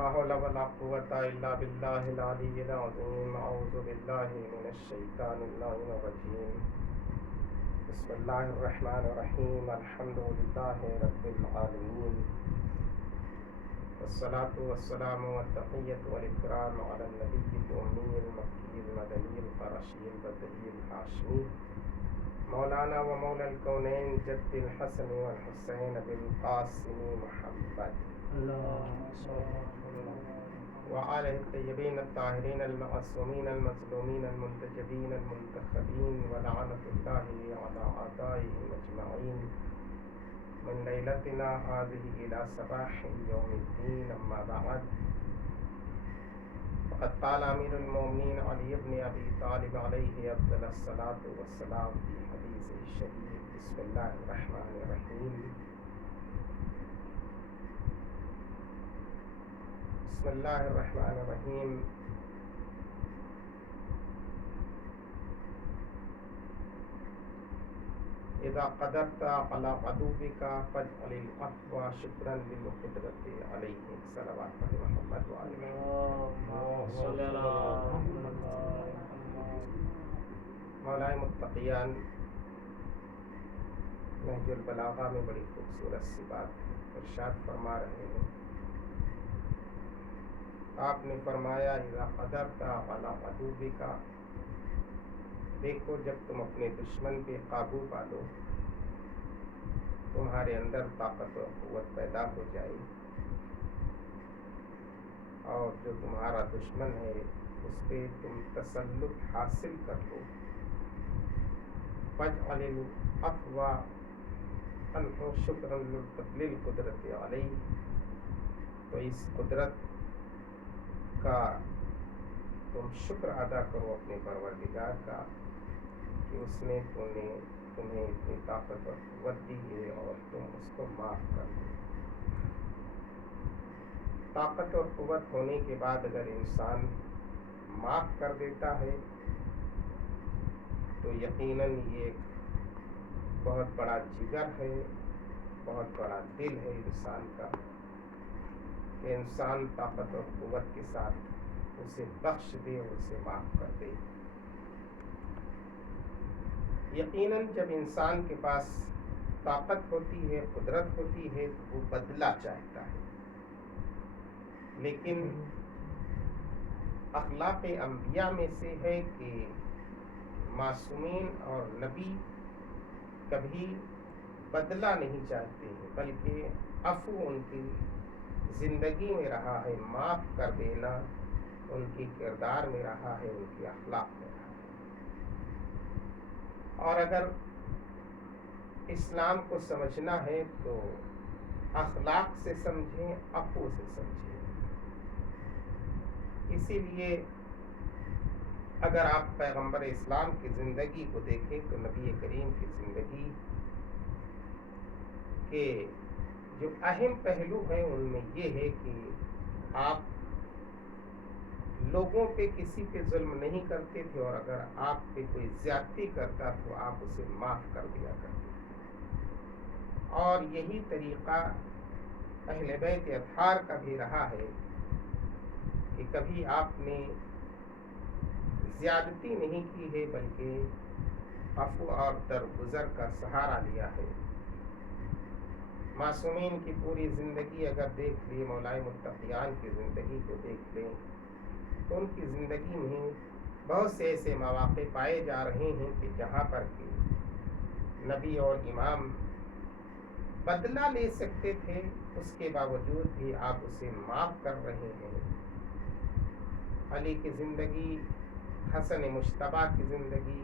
لا حول ولا قوة إلا بالله العلي العظيم. أعوذ بالله من الشيطان اللعين الرجيم. بسم الله الرحمن الرحيم. الحمد لله رب العالمين، والصلاة والسلام والتحية والإكرام على النبي الأمي المكي المدني القرشي البدري الهاشمي مولانا ومولى الكونين جد الحسن والحسين بالقاسم محمد وآله الطيبين الطاهرين المعصومين المظلومين المنتجبين المنتخبين ولعنة الله على أعدائهم أجمعين من ليلتنا هذه إلى صباح يوم الدين. أما بعد، فقد قال أمير المؤمنين علي بن أبي طالب عليه أفضل الصلاة والسلام في حديثه الشريف: بسم الله الرحمن الرحيم. بسم الله الرحمن الرحيم. اذا قدرت على عدوك فاجعل العفو شكرا للقدرة عليه. صلوات محمد وعلى مولانا متقیان، نہج البلاغہ میں بڑی خوبصورت سی بات ارشاد فرما رہے ہیں. آپ نے فرمایا اذا قدرت علی عدوک، دیکھو جب تم اپنے دشمن پہ قابو پالو، تمہارے اندر طاقت و قوت پیدا ہو جائے، اور جو تمہارا دشمن ہے اس پہ تم تسلط حاصل کر لو. فاجعل العفو عنہ شکرا للقدرت علیہ، تو اس قدرت کا تم شکر ادا کرو اپنے پروردگار کا کہ اس نے تمہیں اتنی طاقت اور قوت دی ہے اور تم اس کو معاف کر دو. طاقت اور قوت ہونے کے بعد اگر انسان معاف کر دیتا ہے تو یقیناً یہ ایک بہت بڑا جگر ہے، بہت بڑا دل ہے انسان کا، کہ انسان طاقت اور قوت کے ساتھ اسے بخش دے اور اسے معاف کر دے. یقیناً جب انسان کے پاس طاقت ہوتی ہے، قدرت ہوتی ہے، تو وہ بدلہ چاہتا ہے. لیکن اخلاق انبیاء میں سے ہے کہ معصومین اور نبی کبھی بدلہ نہیں چاہتے ہیں، بلکہ عفو ان کی زندگی میں رہا ہے، معاف کر دینا ان کی کردار میں رہا ہے، ان کی اخلاق میں رہا ہے. اور اگر اسلام کو سمجھنا ہے تو اخلاق سے سمجھیں، عفو سے سمجھیں. اسی لیے اگر آپ پیغمبر اسلام کی زندگی کو دیکھیں تو نبی کریم کی زندگی کے جو اہم پہلو ہیں ان میں یہ ہے کہ آپ لوگوں پہ کسی پہ ظلم نہیں کرتے تھے، اور اگر آپ پہ کوئی زیادتی کرتا تو آپ اسے معاف کر دیا کرتے تھے. اور یہی طریقہ اہل بیت اطہار کا بھی رہا ہے کہ کبھی آپ نے زیادتی نہیں کی ہے، بلکہ عفو اور درگزر کا سہارا لیا ہے. معصومین کی پوری زندگی اگر دیکھ لیں، مولانا متقیان کی زندگی کو دیکھ لیں، تو ان کی زندگی میں بہت سے ایسے مواقع پائے جا رہے ہیں کہ جہاں پر کہ نبی اور امام بدلہ لے سکتے تھے، اس کے باوجود بھی آپ اسے معاف کر رہے ہیں. علی کی زندگی، حسن مجتبیٰ کی زندگی،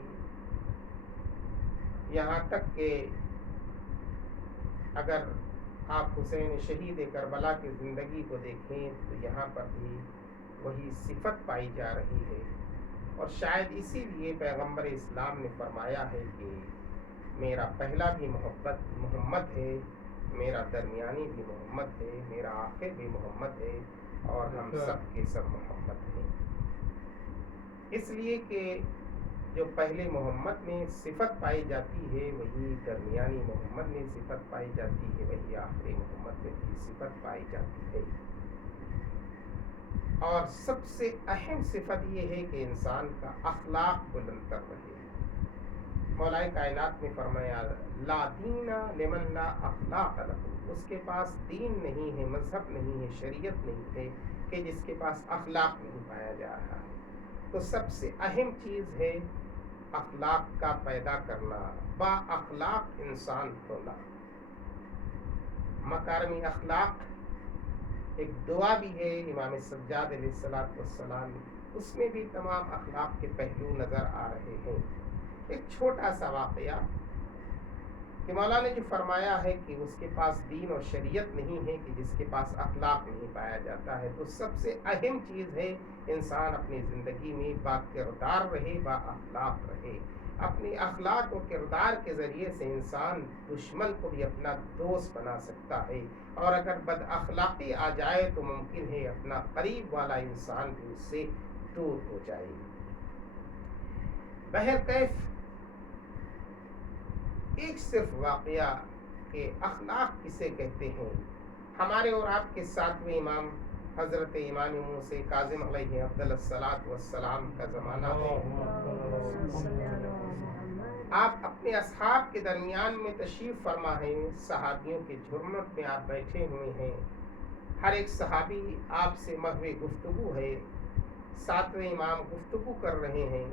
یہاں تک کہ اگر آپ حسین شہید کربلا کی زندگی کو دیکھیں تو یہاں پر بھی وہی صفت پائی جا رہی ہے. اور شاید اسی لیے پیغمبر اسلام نے فرمایا ہے کہ میرا پہلا بھی محمد ہے، میرا درمیانی بھی محمد ہے، میرا آخر بھی محمد ہے، اور ہم سب کے سب محمد ہیں. اس لیے کہ جو پہلے محمد میں صفت پائی جاتی ہے وہی درمیانی محمد میں صفت پائی جاتی ہے، وہی آخری محمد میں بھی صفت پائی جاتی ہے. اور سب سے اہم صفت یہ ہے کہ انسان کا اخلاق بلند تر رہے۔ مولا کائنات نے فرمایا لا دین لمن لا اخلاق لہ، اس کے پاس دین نہیں ہے، مذہب نہیں ہے، شریعت نہیں ہے کہ جس کے پاس اخلاق نہیں پایا جا رہا ہے۔ تو سب سے اہم چیز ہے اخلاق کا پیدا کرنا، با اخلاق انسان ہونا۔ مکارمی اخلاق ایک دعا بھی ہے امام سجاد علیہ السلام، اس میں بھی تمام اخلاق کے پہلو نظر آ رہے ہیں۔ ایک چھوٹا سا واقعہ کہ مولا نے جو فرمایا ہے کہ اس کے پاس دین اور شریعت نہیں ہے کہ جس کے پاس اخلاق نہیں پایا جاتا ہے، تو سب سے اہم چیز ہے انسان اپنی زندگی میں با کردار رہے، با اخلاق رہے۔ اپنی اخلاق و کردار کے ذریعے سے انسان دشمن کو بھی اپنا دوست بنا سکتا ہے، اور اگر بد اخلاقی آ جائے تو ممکن ہے اپنا قریب والا انسان بھی اس سے دور ہو جائے۔ بہرکیف ایک صرف واقعہ کہ اخلاق کسے کہتے ہیں، ہمارے اور آپ کے ساتویں امام حضرت امام موسیٰ کاظم علیہ افضل الصلاۃ والسلام کا زمانہ ہے۔ آپ اپنے اصحاب کے درمیان میں تشریف فرما ہیں، صحابیوں کے جھرمٹ میں آپ بیٹھے ہوئے ہیں، ہر ایک صحابی آپ سے محو گفتگو ہے، ساتویں امام گفتگو کر رہے ہیں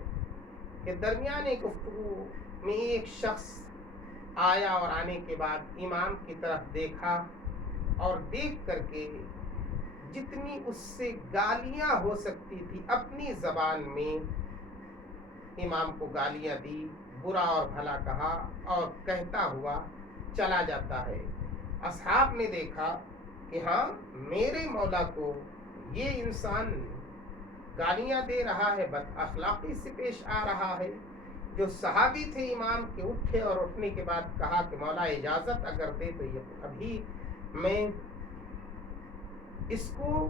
کہ درمیان گفتگو میں ایک شخص آیا اور آنے کے بعد امام کی طرف دیکھا اور دیکھ کر کے جتنی اس سے گالیاں ہو سکتی تھی اپنی زبان میں امام کو گالیاں دی، برا اور بھلا کہا اور کہتا ہوا چلا جاتا ہے۔ اصحاب نے دیکھا کہ ہاں میرے مولا کو یہ انسان گالیاں دے رہا ہے، بد اخلاقی سے پیش آ رہا ہے۔ جو صحابی تھے امام کے اٹھے اور اٹھنے کے بعد کہا کہ مولا اجازت اگر دے تو یہ ابھی میں اس کو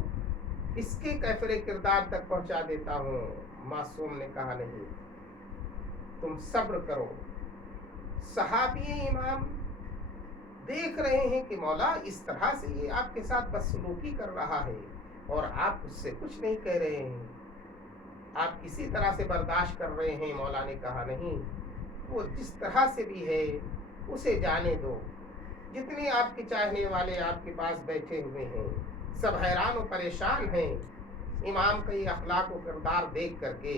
اس کے کیفر کردار تک پہنچا دیتا ہوں۔ معصوم نے کہا نہیں، تم صبر کرو۔ صحابی امام دیکھ رہے ہیں کہ مولا اس طرح سے یہ آپ کے ساتھ بدسلوکی کر رہا ہے اور آپ اس سے کچھ نہیں کہہ رہے ہیں، آپ کسی طرح سے برداشت کر رہے ہیں۔ مولا نے کہا نہیں، وہ جس طرح سے بھی ہے اسے جانے دو، جتنے آپ کے چاہنے والے آپ کے پاس بیٹھے ہوئے ہیں سب حیران و پریشان ہیں۔ امام کا یہ اخلاق و کردار دیکھ کر کے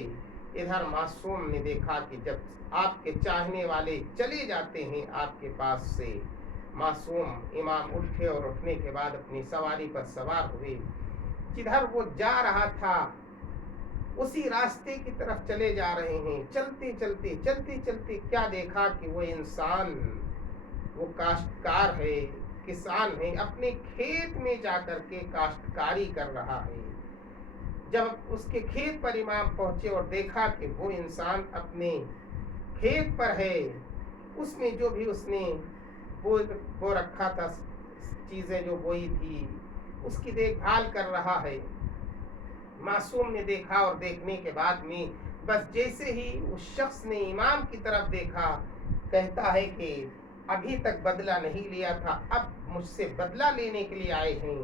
ادھر معصوم نے دیکھا کہ جب آپ کے چاہنے والے چلے جاتے ہیں آپ کے پاس سے، معصوم امام اٹھے اور اٹھنے کے بعد اپنی سواری پر سوار ہوئے، جدھر وہ جا رہا تھا اسی راستے کی طرف چلے جا رہے ہیں۔ چلتے چلتے کیا دیکھا کہ وہ انسان، وہ کاشتکار ہے، کسان ہے، اپنے کھیت میں جا کر کے کاشتکاری کر رہا ہے۔ جب اس کے کھیت پر امام پہنچے اور دیکھا کہ وہ انسان اپنے کھیت پر ہے، اس میں جو بھی اس نے بو رکھا تھا، چیزیں جو بوئی تھی اس کی دیکھ بھال کر رہا ہے، معصوم نے دیکھا اور دیکھنے کے بعد میں بس جیسے ہی اس شخص نے امام کی طرف دیکھا کہتا ہے کہ ابھی تک بدلہ نہیں لیا تھا، اب مجھ سے بدلہ لینے کے لیے آئے ہیں،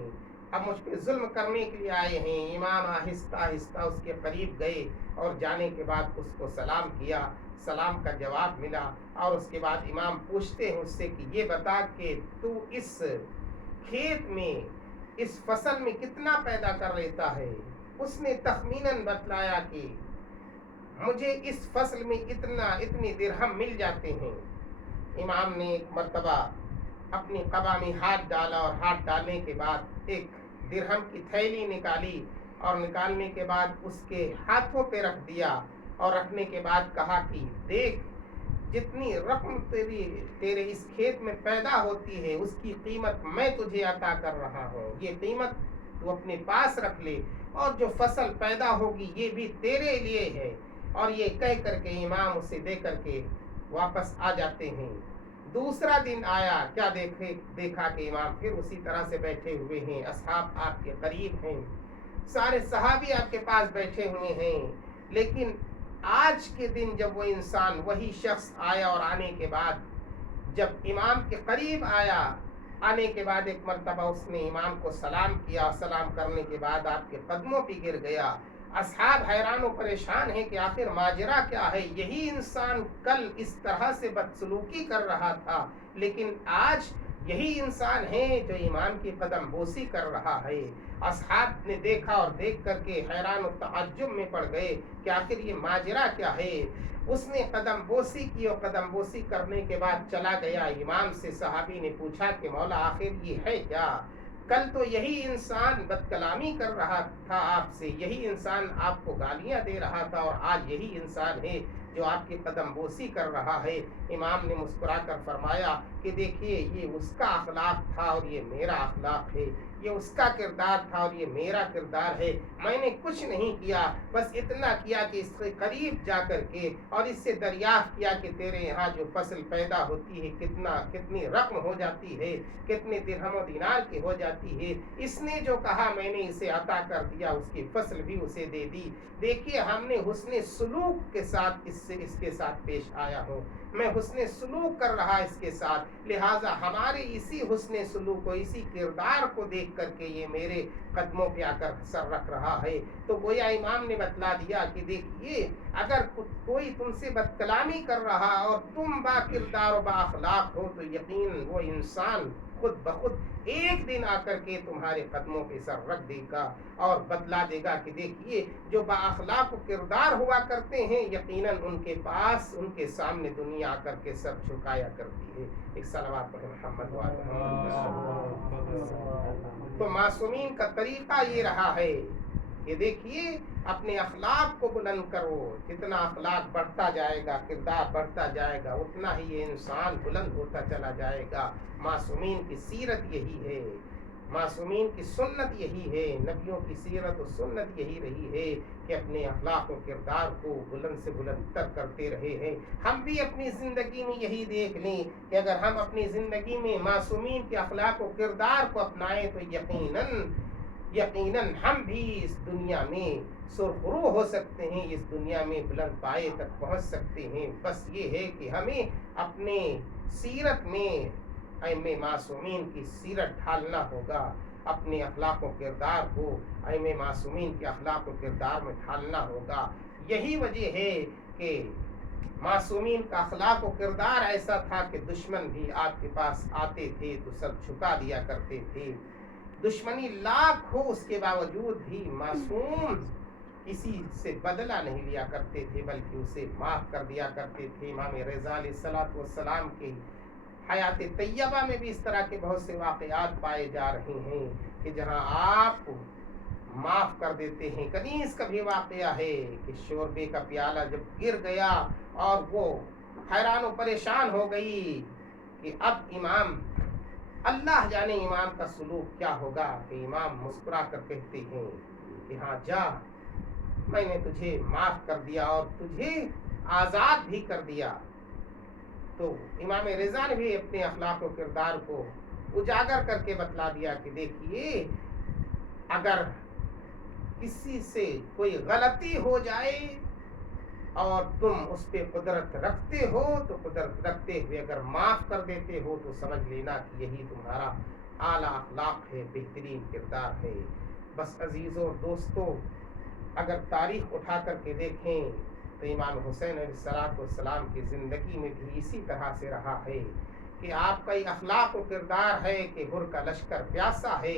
اب مجھ پہ ظلم کرنے کے لیے آئے ہیں۔ امام آہستہ آہستہ اس کے قریب گئے اور جانے کے بعد اس کو سلام کیا، سلام کا جواب ملا، اور اس کے بعد امام پوچھتے ہیں اس سے کہ یہ بتا کہ تو اس کھیت میں اس فصل میں کتنا پیدا کر لیتا ہے؟ اس نے تخمیناً بتلایا کہ مجھے اس فصل میں اتنی درہم مل جاتے ہیں۔ امام نے ایک مرتبہ اپنی قبا میں ہاتھ ڈالا اور ہاتھ ڈالنے کے بعد ایک درہم کی تھیلی نکالی اور نکالنے کے بعد اس کے ہاتھوں پہ رکھ دیا، اور رکھنے کے بعد کہا کہ دیکھ جتنی رقم تیرے اس کھیت میں پیدا ہوتی ہے اس کی قیمت میں تجھے عطا کر رہا ہوں، یہ قیمت تو اپنے پاس رکھ لے، اور جو فصل پیدا ہوگی یہ بھی تیرے لیے ہے۔ اور یہ کہہ کر کے امام اسے دے کر کے واپس آ جاتے ہیں۔ دوسرا دن آیا، کیا دیکھا کہ امام پھر اسی طرح سے بیٹھے ہوئے ہیں، اصحاب آپ کے قریب ہیں، سارے صحابی آپ کے پاس بیٹھے ہوئے ہیں، لیکن آج کے دن جب وہ انسان، وہی شخص آیا اور آنے کے بعد جب امام کے قریب آیا आने के बाद एक मरतबा उसने इमाम को सलाम किया, सलाम करने के बाद आपके कदमों पे गिर गया। असहाब हैरान और परेशान हैं कि आखिर माजरा क्या है। यही इंसान कल इस तरह से बदसलूकी कर रहा था, लेकिन आज यही इंसान है जो इमाम की कदम बोसी कर रहा है। असहाब ने देखा और देख करके हैरान और तअज्जुब में पड़ गए कि आखिर ये माजरा क्या है। उसने कदम बोसी की और कदम बोसी करने के बाद चला गया इमाम से। सहाबी ने पूछा कि मौला आखिर ये है क्या? कल तो यही इंसान बदकलामी कर रहा था आपसे, यही इंसान आपको गालियां दे रहा था, और आज यही इंसान है जो आपकी कदम बोसी कर रहा है। इमाम ने मुस्कुराकर फरमाया कि देखिए, ये उसका अखलाक था और ये मेरा अखलाक है, ये उसका किरदार था और ये मेरा किरदार है। मैंने कुछ नहीं किया, बस इतना किया कि इसके करीब जा कर के और इससे दरियाफ्त किया कि तेरे यहाँ जो फसल पैदा होती है कितनी रकम हो जाती है, कितने दिरहम और दिनार की हो जाती है। इसने जो कहा मैंने इसे अता कर दिया, उसकी फसल भी उसे दे दी। देखिए, हमने हुस्ने सुलूक के साथ इसके साथ पेश आया हूँ, मैं हुस्ने सुलूक कर रहा इसके साथ, लिहाजा हमारे इसी हुस्ने सुलूक को, इसी किरदार को देख करके ये मेरे कदमों पे आकर सर रख रहा है। तो गोया इमाम ने बतला दिया कि देखिए, अगर कोई तुमसे बदकलामी कर रहा और तुम बा किरदार और बा अखलाक हो, तो यकीन वो इंसान खुद बखुद एक दिन आकर के तुम्हारे कदमों पे सर रख देगा और बतला देगा कि देखिए, जो बाअखलाक किरदार हुआ करते हैं, यकीनन उनके पास, उनके सामने दुनिया आकर के सर झुकाया करती है। एक सलावत पढ़े मोहम्मद वाले। तो मासूमीन का तरीका ये रहा है कि देखिए, अपने अखलाक को बुलंद करो। जितना अखलाक बढ़ता जाएगा, किरदार बढ़ता जाएगा, उतना ही ये इंसान बुलंद होता चला जाएगा। मासूमीन की सीरत यही है, मासूमीन की सुन्नत यही है, नबियों की सीरत और सुन्नत यही रही है कि अपने अखलाक और किरदार को बुलंद से बुलंद तर करते रहे हैं। हम भी अपनी ज़िंदगी में यही देख लें कि अगर हम अपनी ज़िंदगी में मासूमीन के अखलाक और किरदार को अपनाएं, तो यकीनन हम भी इस दुनिया में सुरखरू हो सकते हैं, इस दुनिया में बुलंद पाए तक पहुंच सकते हैं। बस ये है कि हमें अपने सीरत में ऐमे मासूमीन की सीरत ढालना होगा, अपने अखलाक और किरदार को ऐमे मासूमीन के अखलाक और किरदार में ढालना होगा। यही वजह है कि मासूमीन का अखलाक और किरदार ऐसा था कि दुश्मन भी आपके पास आते थे तो सर झुका दिया करते थे। दुश्मनी लाख हो, उसके बावजूद भी मासूम किसी से बदला नहीं लिया करते थे, बल्कि उसे माफ़ कर दिया करते थे। इमाम रज़ा अलैहिस्सलातु वस्सलाम के हयात तैयबा में भी इस तरह के बहुत से वाक़यात पाए जा रहे हैं कि जहां आप माफ़ कर देते हैं। कनीज़ का भी वाक़या है कि शोरबे का प्याला जब गिर गया और वो हैरान और परेशान हो गई कि अब इमाम, अल्लाह जाने इमाम का सलूक क्या होगा, कि इमाम मुस्कुरा कर कहते हैं कि हाँ जा, मैंने तुझे माफ़ कर दिया और तुझे आज़ाद भी कर दिया। तो इमाम रज़ा ने भी अपने अखलाक और किरदार को उजागर करके बतला दिया कि देखिए, अगर किसी से कोई गलती हो जाए और तुम उस पर कुदरत रखते हो, तो कुदरत रखते हुए अगर माफ़ कर देते हो, तो समझ लेना कि यही तुम्हारा आला अखलाक है, बेहतरीन किरदार है। बस अजीज़ों और दोस्तों, अगर तारीख़ उठा करके देखें तो इमाम हुसैन अलैहिस्सलाम की ज़िंदगी में भी इसी तरह से रहा है कि आपका ये अखलाक और किरदार है कि हुर का लश्कर प्यासा है।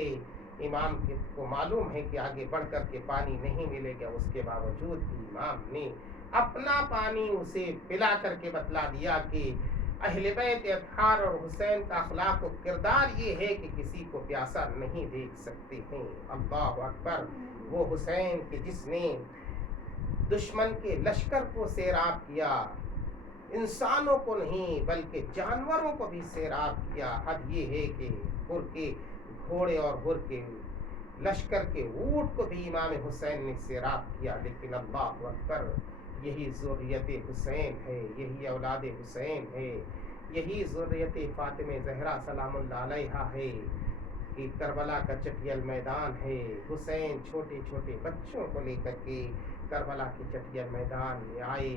इमाम को मालूम है कि आगे बढ़ कर के पानी नहीं मिलेगा, उसके बावजूद भी इमाम ने अपना पानी उसे पिला करके बतला दिया कि अहले बैत अत्हार और हुसैन का अखलाक और किरदार ये है कि किसी को प्यासा नहीं देख सकते हैं। अल्लाह अकबर। वो हुसैन कि जिसने दुश्मन के लश्कर को सैराब किया, इंसानों को नहीं बल्कि जानवरों को भी सैराब किया। हद ये है कि हुर के घोड़े और हुर के लश्कर के ऊँट को भी इमाम हुसैन ने सैराब किया। लेकिन अल्लाह अकबर, यही ज़ुर्रियत हुसैन है, यही औलाद हुसैन है, यही ज़ुर्रियत फ़ातिमा ज़हरा सलामुल्लाह अलैहा है कि करबला का चटियल मैदान है। हुसैन छोटे छोटे बच्चों को लेकर के करबला के चटियल मैदान में आए।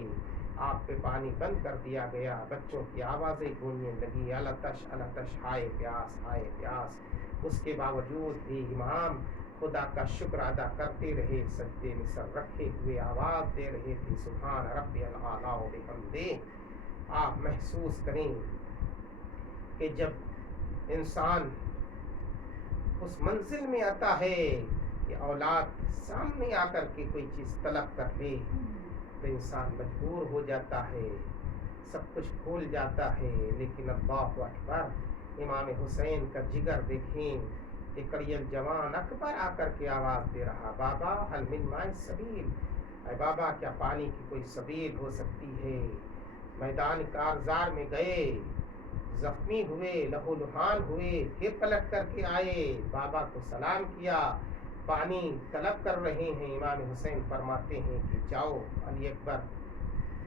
आप पे पानी बंद कर दिया गया, बच्चों की आवाज़ें गूंजने लगी, अलतश हाय प्यास। उसके बावजूद भी इमाम खुदा का शुक्र अदा करते रहे, सजदे में सर रखे हुए आवाज़ दे रहे थे, सुभान रब्बियल आला व बिहम्दिही। आप महसूस करें कि जब इंसान उस मंजिल में आता है कि औलाद सामने आकर के कोई चीज़ तलब कर ले, तो इंसान मजबूर हो जाता है, सब कुछ भूल जाता है। लेकिन अल्लाहु अकबर, इमाम हुसैन का जिगर देखें कि कड़ियल जवान अकबर आकर के आवाज़ दे रहा, बाबा हल मिन माए सबील, अरे बाबा क्या पानी की कोई सबील हो सकती है। मैदान कारजार में गए, जख्मी हुए, लहूलुहान हुए, फिर पलट करके आए, बाबा को सलाम किया, पानी तलब कर रहे हैं। इमाम हुसैन फरमाते हैं कि जाओ अली अकबर,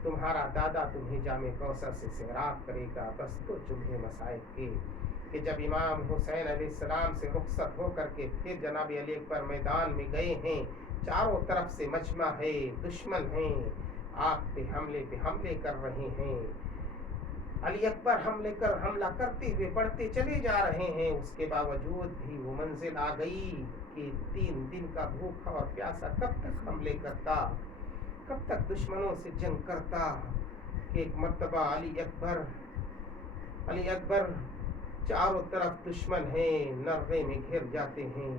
तुम्हारा दादा तुम्हें जामे कौसर से सिगराब करेगा, बस तो जुम्हे मसाइब के। कि जब इमाम हुसैन अलैहिस्सलाम से रुखसत हो करके फिर जनाब अली अकबर मैदान में गए हैं, चारों तरफ से मजमा है, दुश्मन हैं, आप पे हमले कर रहे हैं। अली अकबर हमला करते हुए बढ़ते चले जा रहे हैं। उसके बावजूद भी वो मंजिल आ गई कि 3 दिन का भूखा और प्यासा कब तक हमले करता, कब तक दुश्मनों से जंग करता। कि एक मर्तबा अली अकबर चारों तरफ दुश्मन हैं, नर्रे में घिर जाते हैं,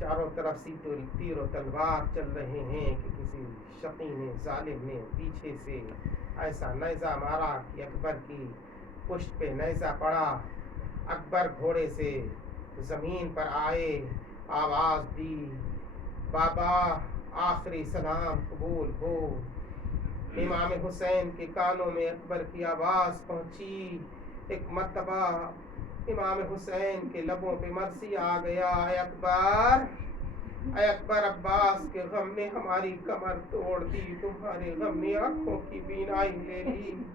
चारों तरफ से तीर और तलवार चल रहे हैं कि किसी शकी ने, जालिम ने पीछे से ऐसा नेज़ा मारा कि अकबर की पुष्ट पे नेज़ा पड़ा। अकबर घोड़े से ज़मीन पर आए, आवाज़ दी, बाबा आखिरी सलाम कबूल हो। इमाम हुसैन के कानों में अकबर की आवाज़ पहुंची। एक मर्तबा इमाम हुसैन के लबों पे मर्सी आ गया, अय अकबर, अब्बास के गम ने हमारी कमर तोड़ दी, तुम्हारे गम ने आंखों की बीनाई ले ली।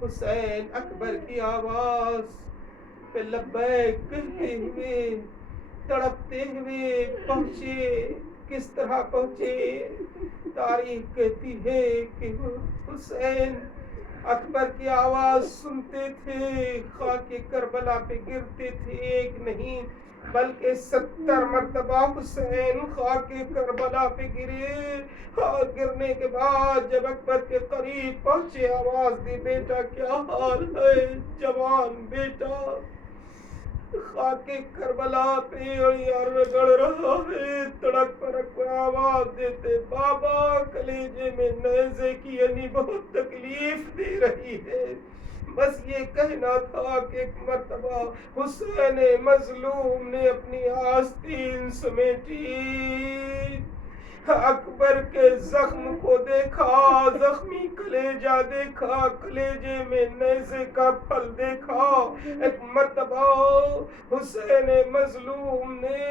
हुसैन अकबर की आवाज़ पे लब्बैक कहते हुए, तड़पते हुए पहुँचे। किस तरह पहुँचे? तारीख कहती है कि हुसैन अकबर की आवाज़ सुनते थे, खाके करबला पे गिरते थे, एक नहीं बल्कि 70 मरतबा हुसैन खाके करबला पे गिरे। और गिरने के बाद जब अकबर के करीब पहुंचे, आवाज़ दी, बेटा क्या हाल है जवान बेटा? खाके करबला पे रगड़ रहा है, तड़क परक आवाज देते, बाबा कलेजे में नेज़े की यानी बहुत तकलीफ दे रही है। बस ये कहना था कि एक मर्तबा हुसैन मजलूम ने अपनी आस्तीन समेटी, अकबर के जख्म को देखा, जख्मी कलेजा देखा, कलेजे में नेज़े का फल देखा। एक मर्तबा हुसैन मजलूम ने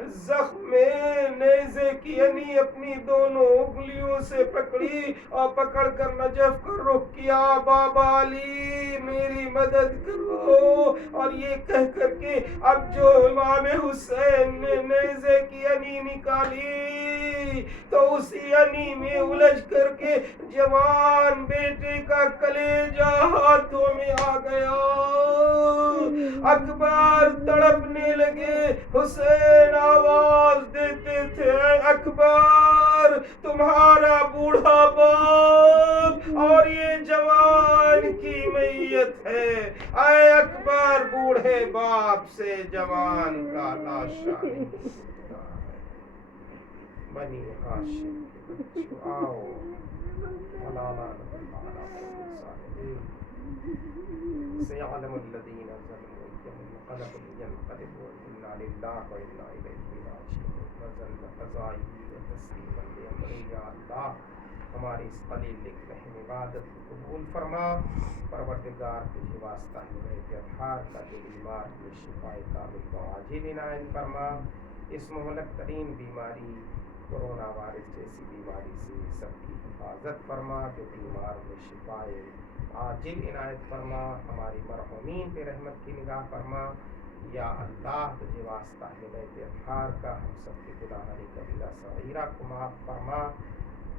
जख्म में नेज़े की यानी अपनी दोनों उंगलियों से पकड़ी और पकड़ कर नजफ कर रुख किया, बाबा अली मेरी मदद करो। और ये कह करके अब जो इमाम हुसैन ने नेज़े की यानी निकाली, तो उसी यानी में उलझ करके जवान बेटे का कलेजा हाथों में आ गया। अकबर तड़पने लगे, हुसैन आवाज देते थे, अकबर तुम्हारा बूढ़ा बाप और ये जवान की मैयत है। आए अकबर, बूढ़े बाप से जवान का लाशा बनी हाशिम के बच्चों आओ, अलाला सयअलमुल्लज़ीना ज़लमू यन्क़लिबू इन्ना लिल्लाहि व इन्ना इलैहि राजिऊन। वज़ल्ल क़ज़ाई व तस्लीमन लिअम्री, या अल्लाह हमारी इस क़लील लिखने इबादत को कबूल फरमा। परवरदिगार तुझे वास्ता है, मेरे अतहार का जो बीमार में शिफाए कामिल व आजिल इनायत फरमा। इस मुहलक तरीन बीमारी कोरोना वायरस जैसी बीमारी से सबकी हिफाजत फरमा, जो बीमार में शिफाए आजिल इनायत फरमा। हमारी मरहूमीन पे रहमत की निगाह फरमा। या अल्लाह तुझे वास्ता है, मैं अतहार का हम सबके गुनाह कबीरा सगीरा को माफ़ फरमा।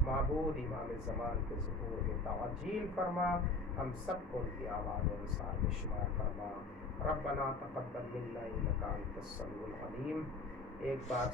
معبود امام زمان کے ظہور میں تعجیل فرما، ہم سب کو ان کی آواز انصار میں شمار فرما۔ ربنا تقبل منا انک انت السمیع العلیم۔ ایک بار